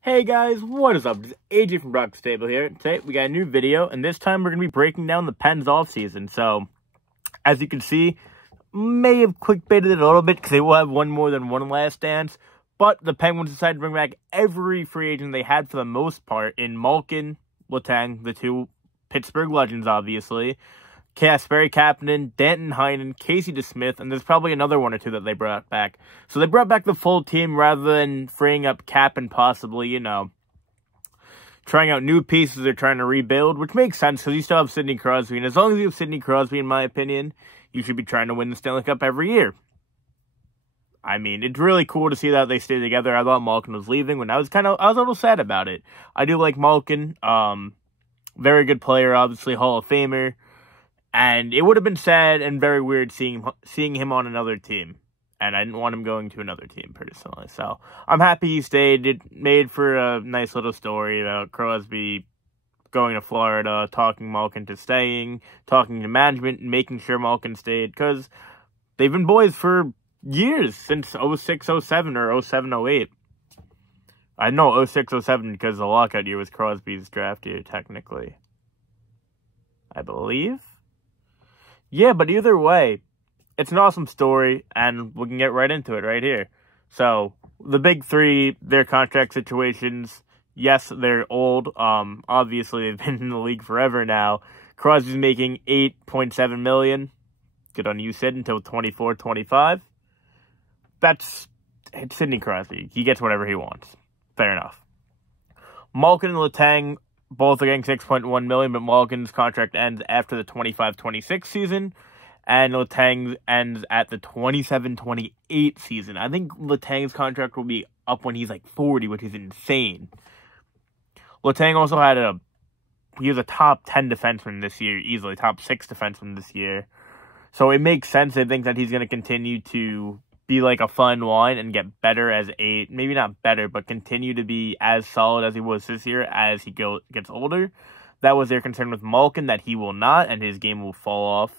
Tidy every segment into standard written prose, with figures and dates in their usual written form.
Hey guys, what is up? It's AJ from Brock's Table here. Today we got a new video, and this time we're going to be breaking down the Pens offseason. So, as you can see, may have clickbaited it a little bit because they will have one more than one last dance. But the Penguins decided to bring back every free agent they had for the most part in Malkin, Letang, the two Pittsburgh legends, obviously. Kasperi Kapanen, Danton Heinen, Casey DeSmith, and there's probably another one or two that they brought back. So they brought back the full team rather than freeing up cap and possibly, trying out new pieces they're trying to rebuild, which makes sense because you still have Sidney Crosby. And as long as you have Sidney Crosby, in my opinion, you should be trying to win the Stanley Cup every year. I mean, it's really cool to see that they stay together. I thought Malkin was leaving when I was a little sad about it. I do like Malkin. Very good player, obviously, Hall of Famer. And it would have been sad and very weird seeing him on another team. And I didn't want him going to another team, personally. So, I'm happy he stayed. It made for a nice little story about Crosby going to Florida, talking Malkin to staying, talking to management, and making sure Malkin stayed. Because they've been boys for years, since 06-07 or 07-08. I know 06-07 because the lockout year was Crosby's draft year, technically. I believe? Yeah, but either way, it's an awesome story, and we can get right into it right here. So, the big three, their contract situations, yes, they're old. Obviously, they've been in the league forever now. Crosby's making $8.7 million. Good on you, Sid, until 24-25. It's Sidney Crosby. He gets whatever he wants. Fair enough. Malkin and Letang both are getting $6.1 million, but Malkin's contract ends after the 25-26 season, and Letang ends at the 27-28 season. I think Letang's contract will be up when he's like 40, which is insane. Letang also he was a top 10 defenseman this year, easily top 6 defenseman this year. So it makes sense, I think, that he's going to continue to be like a fun line and get better as maybe not better, but continue to be as solid as he was this year as he gets older. That was their concern with Malkin, that he will not, and his game will fall off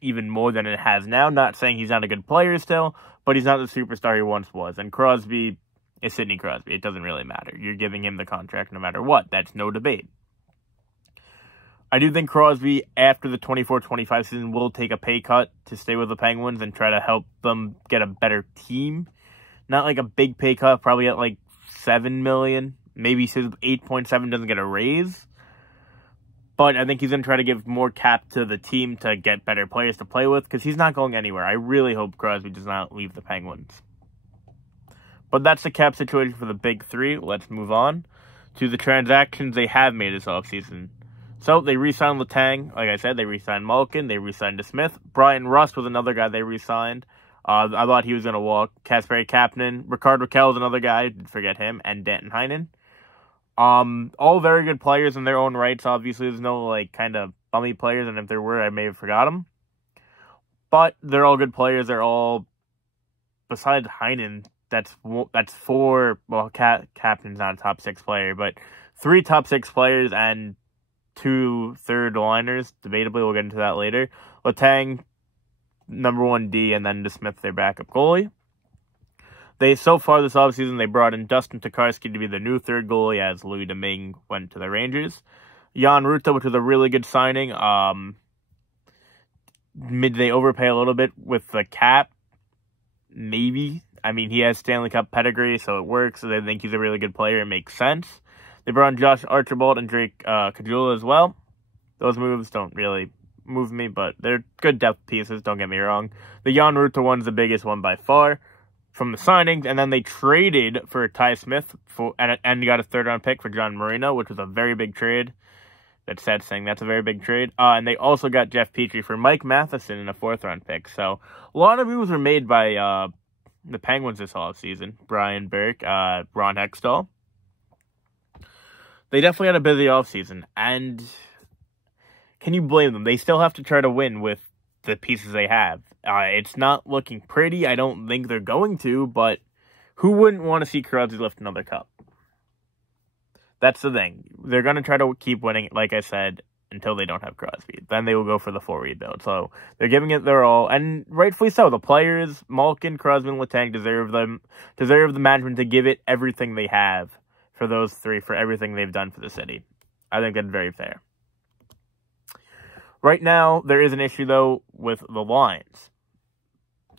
even more than it has now. Not saying he's not a good player still, but he's not the superstar he once was. And Crosby is Sidney Crosby. It doesn't really matter. You're giving him the contract no matter what. That's no debate. I do think Crosby, after the 24-25 season, will take a pay cut to stay with the Penguins and try to help them get a better team. Not like a big pay cut, probably at like $7 million. Maybe his 8.7 doesn't get a raise. But I think he's going to try to give more cap to the team to get better players to play with, because he's not going anywhere. I really hope Crosby does not leave the Penguins. But that's the cap situation for the big three. Let's move on to the transactions they have made this offseason. So, they re-signed Letang. Like I said, they re-signed Malkin. They re-signed DeSmith. Brian Rust was another guy they re-signed. I thought he was going to walk. Kasperi Kapanen. Rickard Rakell is another guy. Didn't forget him. And Danton Heinen. All very good players in their own rights. Obviously, there's no, kind of bummy players. And if there were, I may have forgot them. But they're all good players. They're all, besides Heinen, that's four, well, Kapanen's not a top 6 player, but 3 top 6 players and 2 third liners. Debatably, we'll get into that later. Letang, number 1D, and then DeSmith, their backup goalie. So far this offseason, they brought in Dustin Takarsky to be the new third goalie as Louis Domingue went to the Rangers. Jan Rutta, which was a really good signing. Did they overpay a little bit with the cap? Maybe. I mean, he has Stanley Cup pedigree, so it works. So they think he's a really good player. It makes sense. They brought in Josh Archibald and Drake Caggiula as well. Those moves don't really move me, but they're good depth pieces, don't get me wrong. The Jan Rutta one's the biggest one by far from the signings, and then they traded for Ty Smith and got a third-round pick for John Marino, which was a very big trade. That's sad saying that's a very big trade. And they also got Jeff Petrie for Mike Matheson in a 4th-round pick. So a lot of moves were made by the Penguins this offseason. Brian Burke, Ron Hextall. They definitely had a busy offseason, and can you blame them? They still have to try to win with the pieces they have. It's not looking pretty. I don't think they're going to, but who wouldn't want to see Crosby lift another cup? That's the thing. They're going to try to keep winning, like I said, until they don't have Crosby. Then they will go for the full rebuild. So they're giving it their all, and rightfully so. The players, Malkin, Crosby, and Letang deserve the management to give it everything they have for those three for everything they've done for the city. I think that's very fair. Right now, there is an issue, though, with the Lions.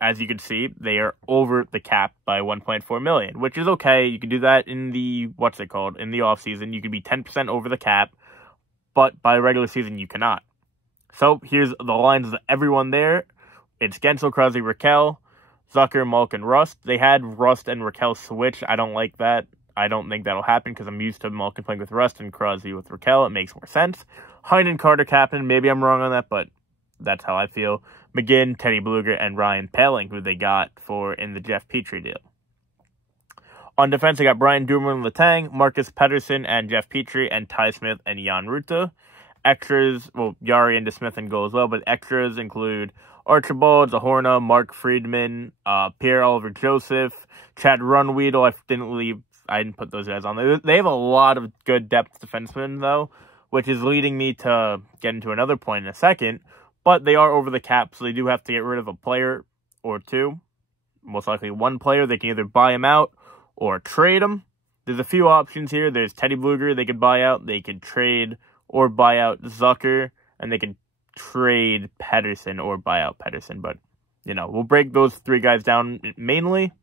As you can see, they are over the cap by $1.4 million, which is okay. You can do that in the, in the offseason. You can be 10% over the cap, but by regular season, you cannot. So, here's the lines of everyone there. It's Gensel, Crosby, Raquel, Zucker, Malkin, Rust. They had Rust and Raquel switch. I don't like that. I don't think that'll happen because I'm used to Malkin playing with Rust and Crosby with Raquel. It makes more sense. Heinen, Carter, captain. Maybe I'm wrong on that, but that's how I feel. McGinn, Teddy Bluger, and Ryan Poehling, who they got in the Jeff Petrie deal. On defense, they got Brian Dumoulin, Letang, Marcus Pedersen, and Jeff Petrie, and Ty Smith and Jan Ruta. Extras, well, Yari and DeSmith in goal as well, but extras include Archibald, Zahorna, Mark Friedman, Pierre-Oliver Joseph, Chad Runweedle. I didn't put those guys on there. They have a lot of good depth defensemen, though, which is leading me to get into another point in a second. But they are over the cap, so they do have to get rid of a player or two. Most likely one player. They can either buy him out or trade him. There's a few options here. There's Teddy Bluger they could buy out. They could trade or buy out Zucker. And they could trade Pedersen or buy out Pedersen. But, we'll break those three guys down mainly,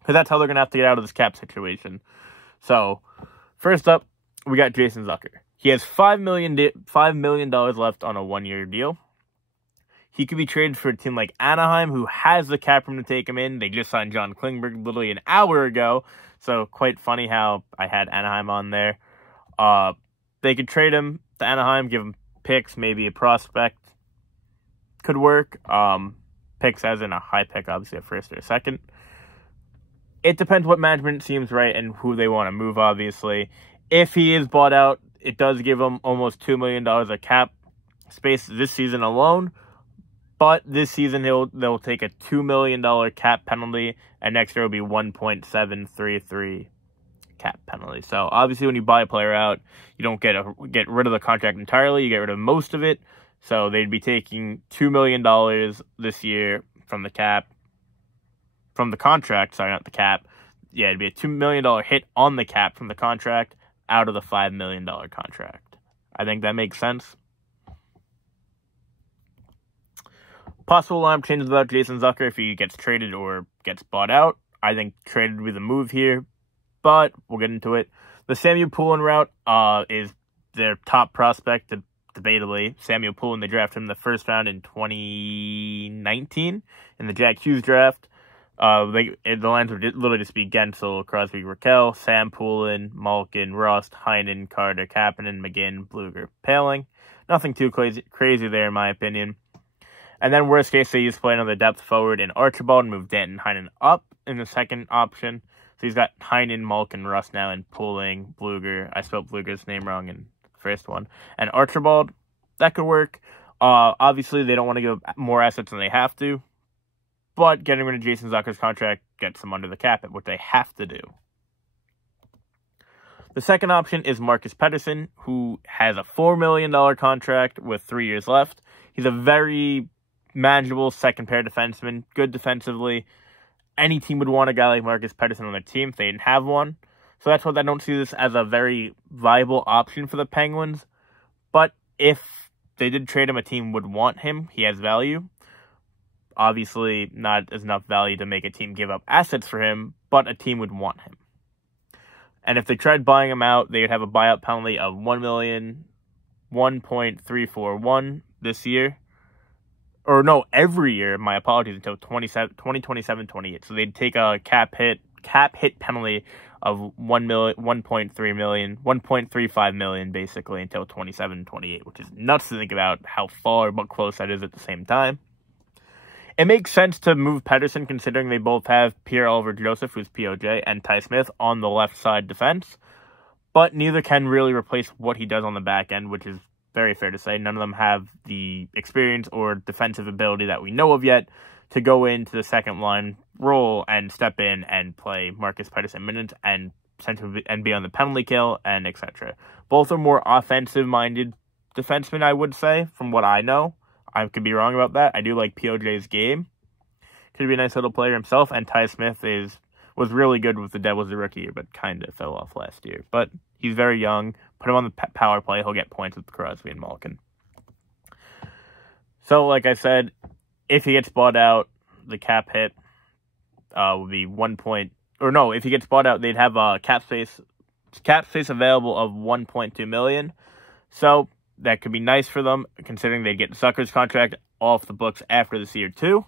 because that's how they're going to have to get out of this cap situation. So, first up, we got Jason Zucker. He has $5 million left on a one-year deal. He could be traded for a team like Anaheim, who has the cap room to take him in. They just signed John Klingberg literally an hour ago. So, quite funny how I had Anaheim on there. They could trade him to Anaheim, give him picks, maybe a prospect. Could work. Picks as in a high pick, obviously, a first or a second. It depends what management seems right and who they want to move, obviously. If he is bought out, it does give him almost $2 million of cap space this season alone. But this season, they'll take a $2 million cap penalty, and next year will be 1.733 cap penalty. So, obviously, when you buy a player out, you don't get rid of the contract entirely. You get rid of most of it. So, they'd be taking $2 million this year from the cap. From the contract, sorry, not the cap. Yeah, it'd be a $2 million hit on the cap from the contract out of the $5 million contract. I think that makes sense. Possible lineup changes without Jason Zucker if he gets traded or gets bought out. I think traded would be the move here, but we'll get into it. The Samuel Poulin route is their top prospect, debatably. Samuel Poulin, they drafted him in the first round in 2019 in the Jack Hughes draft. The lines would literally just be Gensel, Crosby, Raquel, Sam Poulin, Malkin, Rust, Heinen, Carter, Kapanen, McGinn, Bluger, Poehling. Nothing too crazy there, in my opinion. And then, worst case, they just play another depth forward in Archibald and move Danton Heinen up in the second option. So he's got Heinen, Malkin, Rust now, and Poehling, Bluger. I spelled Bluger's name wrong in the first one. And Archibald, that could work. Obviously, they don't want to give more assets than they have to. But getting rid of Jason Zucker's contract gets them under the cap, which they have to do. The second option is Marcus Pedersen, who has a $4 million contract with 3 years left. He's a very manageable second-pair defenseman, good defensively. Any team would want a guy like Marcus Pedersen on their team if they didn't have one. So that's why I don't see this as a very viable option for the Penguins. But if they did trade him, a team would want him. He has value. Obviously, not as enough value to make a team give up assets for him, but a team would want him. And if they tried buying him out, they would have a buyout penalty of $1.341 this year. Or no, every year, my apologies, until 2027-28. So they'd take a cap hit penalty of $1.35 million, basically, until 27-28, which is nuts to think about how far but close that is at the same time. It makes sense to move Pedersen, considering they both have Pierre-Oliver Joseph, who's POJ, and Ty Smith on the left side defense. But neither can really replace what he does on the back end, which is very fair to say. None of them have the experience or defensive ability that we know of yet to go into the second line role and step in and play Marcus Pedersen minutes and be on the penalty kill and etc. Both are more offensive-minded defensemen, I would say, from what I know. I could be wrong about that. I do like POJ's game. Could be a nice little player himself, and Ty Smith was really good with the Devils the rookie year, but kind of fell off last year. But he's very young. Put him on the power play. He'll get points with Crosby and Malkin. So, like I said, if he gets bought out, the cap hit would be if he gets bought out, they'd have a cap space available of $1.2 million. So that could be nice for them, considering they'd get Zucker's contract off the books after this year too.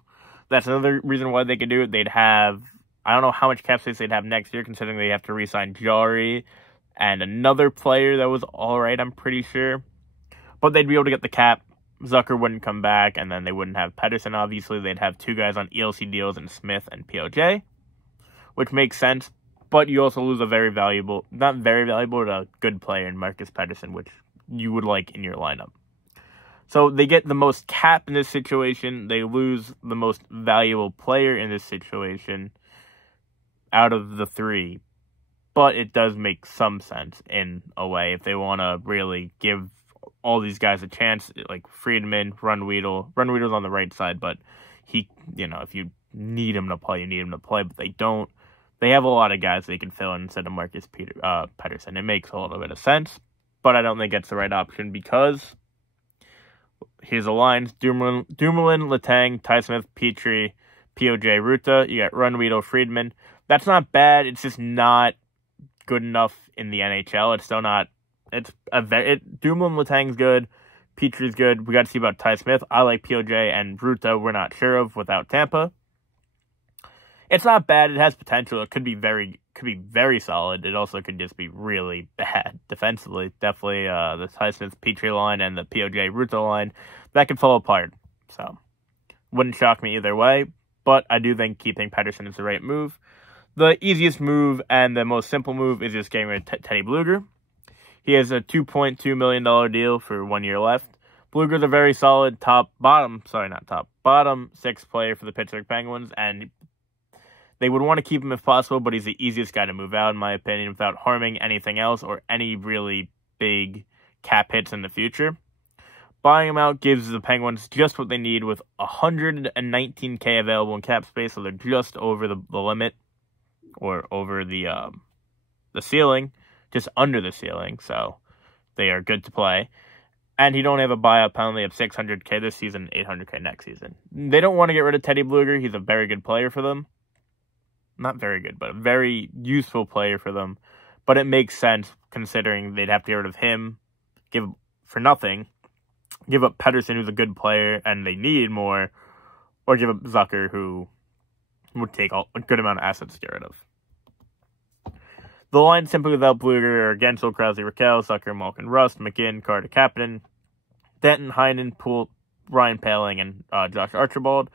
That's another reason why they could do it. They'd have, I don't know how much cap space they'd have next year, considering they have to re-sign Jari and another player that was all right, I'm pretty sure. But they'd be able to get the cap. Zucker wouldn't come back, and then they wouldn't have Pedersen, obviously. They'd have two guys on ELC deals in Smith and POJ, which makes sense. But you also lose a very valuable, not very valuable, but a good player in Marcus Pedersen, which you would like in your lineup. So they get the most cap in this situation. They lose the most valuable player in this situation out of the three. But it does make some sense in a way if they want to really give all these guys a chance, like Friedman, Rundwiedel. Rundwiedel's on the right side, but he, if you need him to play, you need him to play, but they don't. They have a lot of guys they can fill in instead of Marcus Pedersen. It makes a little bit of sense, but I don't think it's the right option because here's the lines: Dumoulin, Letang, Ty Smith, Petrie, POJ, Ruta. You got Rundwiedel, Friedman. That's not bad. It's just not good enough in the NHL. It's still not. Dumoulin, Letang's good. Petrie's good. We got to see about Ty Smith. I like POJ and Ruta. We're not sure of without Tampa. It's not bad. It has potential. It could be very solid. It also could just be really bad defensively. Definitely the Ty Smith Petrie line and the POJ Ruta line that could fall apart. So wouldn't shock me either way. But I do think keeping Pedersen is the right move. The easiest move and the most simple move is just getting rid of Teddy Blueger. He has a $2.2 million deal for 1 year left. Blueger's a very solid bottom 6 player for the Pittsburgh Penguins, and they would want to keep him if possible, but he's the easiest guy to move out, in my opinion, without harming anything else or any really big cap hits in the future. Buying him out gives the Penguins just what they need with $119K available in cap space, so they're just over the limit, or over the ceiling. Just under the ceiling, so they are good to play. And he don't have a buyout penalty of $600K this season, $800K next season. They don't want to get rid of Teddy Blueger. He's a very good player for them. Not very good, but a very useful player for them. But it makes sense considering they'd have to get rid of him, give up Pedersen, who's a good player, and they need more, or give up Zucker, who would take a good amount of assets to get rid of. The line simply without Blueger are Gensel, Krause, Raquel, Zucker, Malkin, Rust, McGinn, Carter, Kapanen, Denton, Heinen, Poole, Ryan Paling, and Josh Archibald.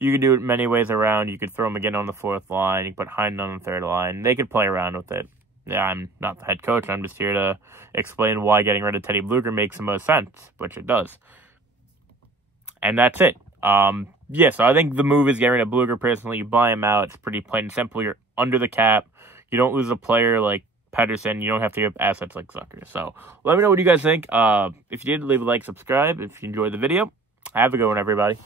You could do it many ways around. You could throw McGinn on the fourth line. You could put Heinen on the third line. They could play around with it. Yeah, I'm not the head coach. I'm just here to explain why getting rid of Teddy Blueger makes the most sense, which it does. And that's it. So I think the move is getting rid of Blueger personally. You buy him out. It's pretty plain and simple. You're under the cap. You don't lose a player like Pedersen. You don't have to give assets like Zucker. So let me know what you guys think. If you did, leave a like, subscribe. If you enjoyed the video, have a good one, everybody.